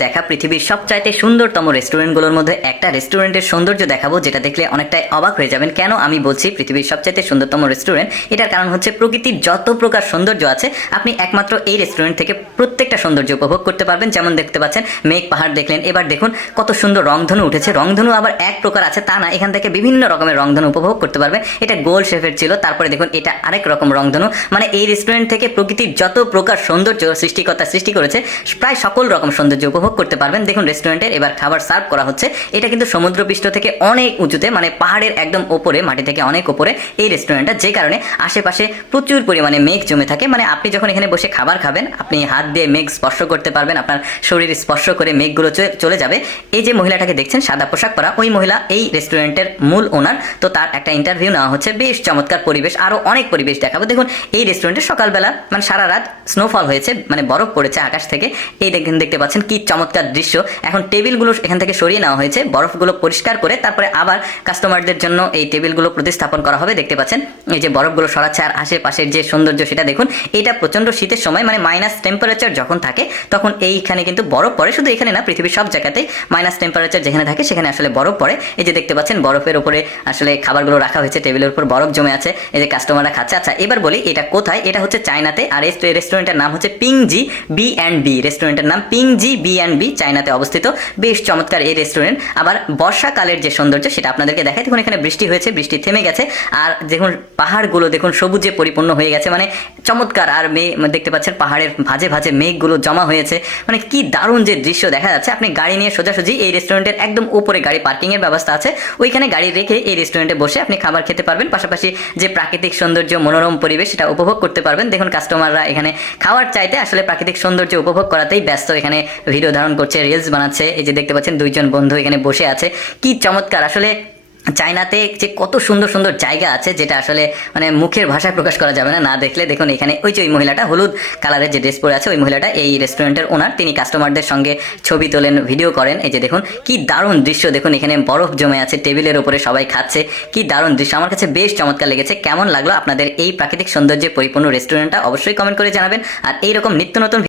দেখা পৃথিবীর সবচাইতে সুন্দরতম রেস্টুরেন্টগুলোর মধ্যে একটা রেস্টুরেন্টের সৌন্দর্য দেখাবো, যেটা দেখলে অনেকটাই অবাক হয়ে যাবেন। কেন আমি বলছি পৃথিবীর সবচাইতে সুন্দরতম রেস্টুরেন্ট, এটার কারণ হচ্ছে প্রকৃতির যত প্রকার সৌন্দর্য আছে আপনি একমাত্র এই রেস্টুরেন্ট থেকে প্রত্যেকটা সৌন্দর্য উপভোগ করতে পারবেন। যেমন দেখতে পাচ্ছেন মেঘ পাহাড় দেখলেন, এবার দেখুন কত সুন্দর রংধনু উঠেছে। রংধনু আবার এক প্রকার আছে তা না, এখান থেকে বিভিন্ন রকমের রংধনু উপভোগ করতে পারবেন। এটা গোল শেপের ছিল, তারপরে দেখুন এটা আরেক রকম রংধনু। মানে এই রেস্টুরেন্ট থেকে প্রকৃতির যত প্রকার সৌন্দর্য সৃষ্টিকর্তা সৃষ্টি করেছে প্রায় সকল রকম সৌন্দর্য উপভোগ করতে পারবেন। দেখুন রেস্টুরেন্টের এবার খাবার সার্ভ করা হচ্ছে। এটা কিন্তু সমুদ্রপৃষ্ঠ থেকে অনেক উঁচুতে, মানে পাহাড়ের একদম ওপরে, মাটি থেকে অনেক ওপরে এই রেস্টুরেন্টটা, যে কারণে আশেপাশে প্রচুর পরিমাণে মেঘ জমে থাকে। মানে আপনি যখন এখানে বসে খাবার খাবেন, আপনি হাত দিয়ে মেঘ স্পর্শ করতে পারবেন, আপনার শরীর স্পর্শ করে মেঘগুলো চলে যাবে। এই যে মহিলাটাকে দেখছেন সাদা পোশাক পরা, ওই মহিলা এই রেস্টুরেন্টের মূল ওনার। তো তার একটা ইন্টারভিউ নেওয়া হচ্ছে। বেশ চমৎকার পরিবেশ, আরো অনেক পরিবেশ দেখাবো। দেখুন এই রেস্টুরেন্টে সকালবেলা মানে সারা রাত স্নোফল হয়েছে, মানে বরফ পড়েছে আকাশ থেকে। এই দেখতে পাচ্ছেন কি চমৎকার দৃশ্য। এখন টেবিলগুলো এখান থেকে সরিয়ে নেওয়া হয়েছে, বরফগুলো পরিষ্কার করে তারপরে আবার কাস্টমারদের জন্য এই টেবিলগুলো প্রতিস্থাপন করা হবে। দেখতে পাচ্ছেন এই যে বরফগুলো সরাচ্ছে, আর আশেপাশের যে সৌন্দর্য সেটা দেখুন। এটা প্রচন্ড শীতের সময়, মানে মাইনাস টেম্পারেচার যখন থাকে তখন এইখানে কিন্তু বরফ পড়ে। শুধু এখানে না, পৃথিবীর সব জায়গাতেই মাইনাস টেম্পারেচার যেখানে থাকে সেখানে আসলে বরফ পড়ে। এই যে দেখতে পাচ্ছেন বরফের উপরে আসলে খাবারগুলো রাখা হয়েছে, টেবিলের উপর বরফ জমে আছে। এই যে কাস্টমাররা খাচ্ছে। আচ্ছা এবার বলি এটা কোথায়। এটা হচ্ছে চায়নাতে, আর এই রেস্টুরেন্টের নাম হচ্ছে পিংজি বি অ্যান্ড বি। রেস্টুরেন্টের নাম পিংজি বি অ্যান্ড বি, চায়নাতে অবস্থিত। বেশ চমৎকার এই রেস্টুরেন্ট। আবার বর্ষাকালের যে সৌন্দর্য সেটা আপনাদেরকে দেখায়। দেখুন এখানে বৃষ্টি হয়েছে, বৃষ্টি থেমে গেছে, আর দেখুন পাহাড়গুলো দেখুন সবুজে পরিপূর্ণ হয়ে গেছে, মানে চমৎকার। আর দেখতে পাচ্ছেন পাহাড়ের ভাঁজে ভাঁজে মেঘগুলো জমা হয়েছে, মানে কি দারুণ যে দৃশ্য দেখা যাচ্ছে। আপনি গাড়ি নিয়ে সোজাসুজি এই রেস্টুরেন্টের একদম উপরে গাড়ি পার্কিং এর ব্যবস্থা আছে, ওইখানে গাড়ি রেখে এই রেস্টুরেন্টে বসে আপনি খাবার খেতে পারবেন। পাশাপাশি যে প্রাকৃতিক সৌন্দর্য, মনোরম পরিবেশ সেটা উপভোগ করতে পারবেন। দেখুন কাস্টমাররা এখানে খাওয়ার চাইতে আসলে প্রাকৃতিক সৌন্দর্য উপভোগ করাতেই ব্যস্ত। এখানে ভিডিও ধারণ করছে, রিলস বানাচ্ছে। এই যে দেখতে পাচ্ছেন দুইজন বন্ধু এখানে বসে আছে। কি চমৎকার আসলে। চায়নাতে যে কত সুন্দর সুন্দর জায়গা আছে, যেটা আসলে মানে মুখের ভাষায় প্রকাশ করা যাবে না, না দেখলে। দেখুন এখানে ওই যে ওই মহিলাটা হলুদ কালারের যে ড্রেস পরে আছে, ওই মহিলাটা এই রেস্টুরেন্টের ওনার। তিনি কাস্টমারদের সঙ্গে ছবি তোলেন, ভিডিও করেন। এই যে দেখুন কি দারুণ দৃশ্য। দেখুন এখানে বরফ জমে আছে, টেবিলের উপরে সবাই খাচ্ছে। কি দারুণ দৃশ্য, আমার কাছে বেশ চমৎকার লেগেছে। কেমন লাগলো আপনাদের এই প্রাকৃতিক সৌন্দর্যে পরিপূর্ণ রেস্টুরেন্টটা অবশ্যই কমেন্ট করে জানাবেন। আর এইরকম নিত্য নতুন